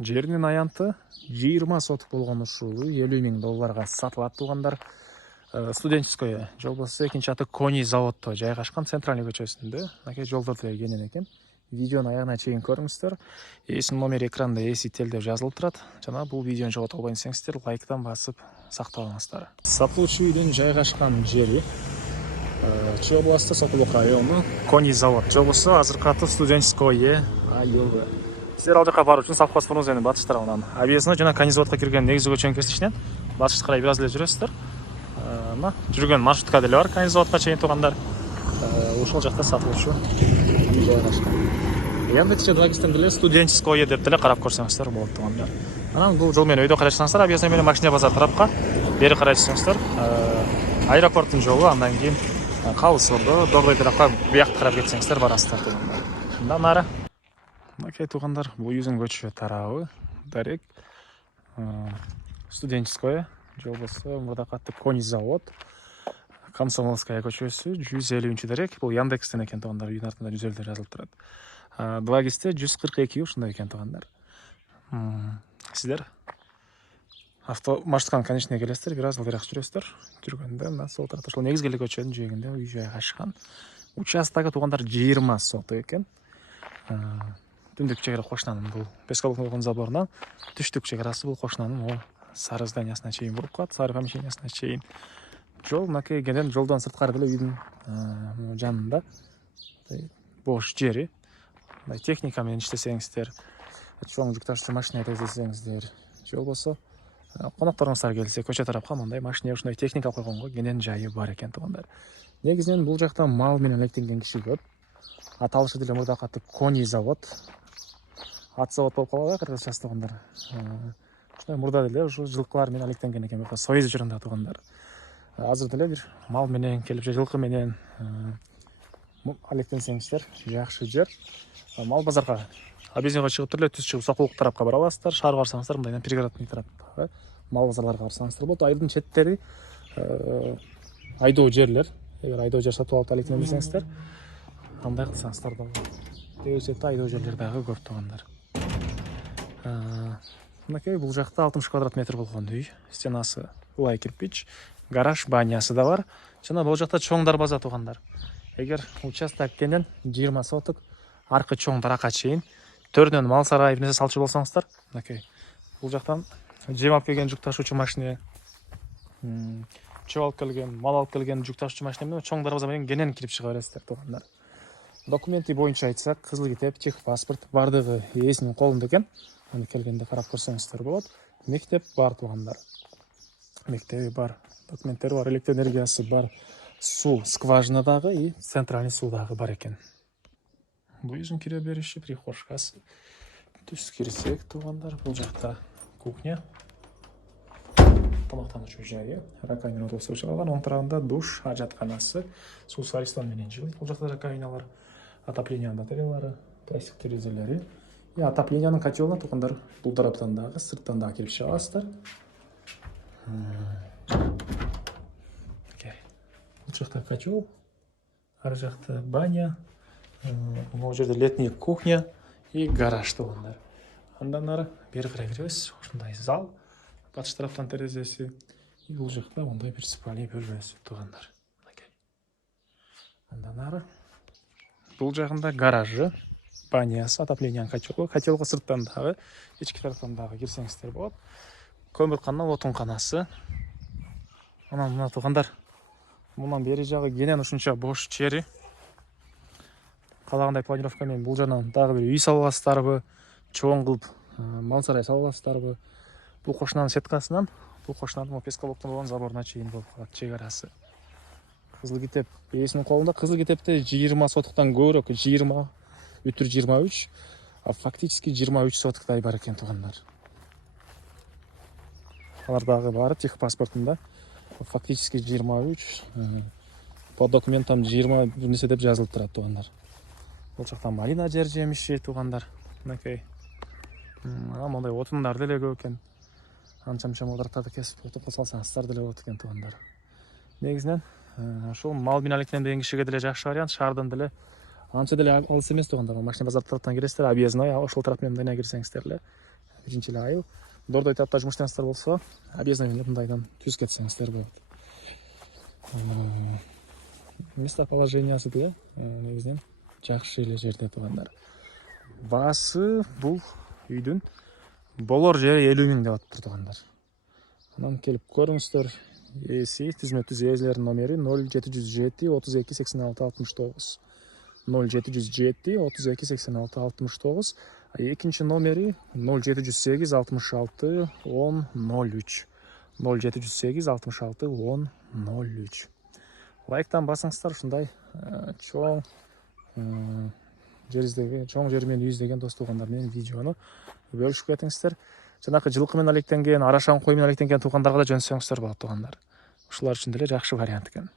жеринин аянты 20 соток болгон ушул $50,000 сатылат туугандар. Студенческое жол болсо экинчи аты Кони заводдо жайгашкан центральный көчөсүндө. Мынакей жолдор деле кенен экен. Видеону аягына чейин көрүңүздөр. Эсин номери экранда эсител деп жазылып турат. Жана бул видеону жогото албайын десеңиздер, лайктан басып сактап алыңыздар. Сатылуучу үйдүн жайгашкан жери Чүй областы Сокулук району Кони завод. Жол болсо азыркы аты Студенческое АЙВ. Сіздер ал жаққа бару үшін совхоз Фрунзенің батыш тарабынан объездной жана Кони заводқа кирген негизги көчөнүн кесишинен батышты карай бир аз эле жүрөсүздөр. Мына жүргөн маршрутка деле бар Кони заводко чейин туугандар. Ушул жакта сатылуучу үй жайгашкан. Яндексте Дагестан деле Студенческое деп деле карап көрсөңүздөр болот туугандар. Анан бул жол менен өйдө карашсаңыздар, объездной менен машина базар тарапка бери карай жүрсөңүздөр, аэропорттун жолу, андан кийин Калысордо, Дордой тарапка биякка карап кетсеңиздер барасыздар туугандар. Мындан ары мынакей туугандар, бул үйдүн көчө тарабы дарек Студенческое жол болсо мурдакы аты Кони завод, Комсомольская көчөсү 150 дарек. Бул Яндекстен экен туугандар, үйдүн артында 150 деп жазылып турат. Двагисте 142 ушундай экен туугандар. Сиздер маршрутканын конечныйга келесиздер, бир аз ылдыраак жүрөсүздөр. Жүргөндө мына сол тарапта ошол негизги эле көчөнүн жээгинде үй жайгашкан. Участогу туугандар 20 соток экен. Түндүк чегара кошунанын бул Пескаловдун заборунан түштүк чегарасы бул кошунанын сары зданиясына чейин болуп калат, сары помещениясына чейин. Жол мынакей кенен жолдон сырткары деле үйдүн жанында бош жери. Техника менен иштесеңиздер, чоң жүк ташуучу машина эзесеңиздер, жол болсо конокторуңуздар келсе көчө тарапка мындай машина ушундай техника койгонго кенен жайы бар экен туугандар. Негизинен бул жакта мал менен алектенген киши көп. Аталышы деле мурдакы аты Кони завод. Ат завод болуп калган кыргызчасы туугандар. Ушундай мурда деле ушу жылкылар менен алектенген экен, Союз жырында туугандар. Азыр деле бир мал менен келип же жылкы менен алектенсеңиздер, жакшы жер. Мал базарга объездныйга чыгып туруп эле түз чыгып Сокулук тарапка бара аласыздар. Шаарга барсаңыздар, мындайдан пригородный тараптагы мал базарларга барсаңыздар болот. Айылдын четтери айдоо жерлер. Эгер айдоо жер сатып алып алектене десеңиздер, андай кылсаңыздар да болот. Четте айдоо жерлер дагы көп туугандар. Мынакей бул жакта 60 квадрат метр болгон үй. Стенасы улай кирпич, гараж, банясы да бар. Жана бул жакта чоң дарбаза туугандар. Эгер участок кенен 20 соток, аркы чоң даракка чейин төрүнөн мал сарай бир нерсе салчу болсоңуздар, мынакей бул жактан жем алып келген жүк ташуучу машина, чөп алып келген, мал алып келген жүк ташуучу машина менен чоң дарбаза менен кенен кирип чыга бересиздер туугандар. Документи боюнча айтсак, кызыл китеп, техпаспорт бардыгы ээсинин колунда экен. Аны келгенде карап көрсөңүздөр болот. Мектеп бар туугандар. Мектеби бар, документтери бар, электр энергиясы бар, суу скважина дагы и центральный суу дагы бар экен. Бул үйдүн кире бериши прихожкасы. Түз кирсек туугандар, бул жакта кухня, тамактануучу жайы, раковина отургузуп чыгылган, оң тарабында душ, ажатканасы, суу сарыстан менен жылыйт. Бул жакта раковиналар, отоплениянын батареялары, пластик терезелери. И отоплениянын котелуна туугандар бул тараптан дагы, сырттан дагы кирип чыга аласыздар. Бул жакта котел, ар жакта баня, могу жерде летний кухня и гараж туугандар. Андан ары бери карай киребиз. Ушундай зал, батыш тараптан терезеси, и бул жакта мындай бир спальный бөлмөсү туугандар. Андан ары бул жагында гаражы, банясы, отоплениянын котелу, котелго сырттан дагы, ички тараптан дагы кирсеңиздер болот. Көмүркана, отунканасы. Анан мына туугандар, мындан бери жагы кенен ушунча бош жери. Калагандай планировка менен бул жагынан дагы бир үй салып аласыздарбы, чоң кылып мал сарай салып аласыздарбы. Бул кошунанын сеткасынан, бул кошунанын Пескаловдун болгон заборуна чейин болуп калат чегарасы. Кызыл китеп ээсинин колунда. Кызыл китепте 20 сотуктан көбүрөөк, 20 бүтүр 23, а фактически 23 сотуктай бар экен туугандар. Алар дагы баары техпаспортунда фактически 23, по документам 20 бир нерсе деп жазылып турат туугандар. Бул жакта малина жер жемиши туугандар. Мынакей мондай отундар деле көп экен. Анча-мынча моддарды кесип отун косо алсаңыздар деле болот экен туугандар. Негизинен ошол мал менен алектенем деген кишиге деле жакшы вариант. Шаардан деле анча деле алыс эмес туугандар. Машина базар тараптан киресиздер, объездной, ошол тарап менен мындайына кирсеңиздер эле биринчи эле айыл. Дордой тапта жумуштаңыздар болсо, объездной менен мындайдан түзүп кетсеңиздер болот. Местоположениясы деле негизинен жакшы эле жерде туугандар. Баасы бул үйдүн болор жери 50 миң деп атыптыр туугандар. Анан келип көрүңүздөр. Ээси түзмө түз ээлеринин номери 0707 32 86 69. 0707 32 86 69. Экинчи номери 0708 66 10 03. 0708 66 10 03. Лайктан басыңыздар, ушундай чоң жер менен үй издеген дос туугандар менен видеону бөлүшүп кетиңиздер. Жанакы жылкы менен алектенген, арашан кой менен алектенген туугандарга да жөнөтсөңүздөр болот туугандар. Ушулар үчүн деле жакшы вариант экен.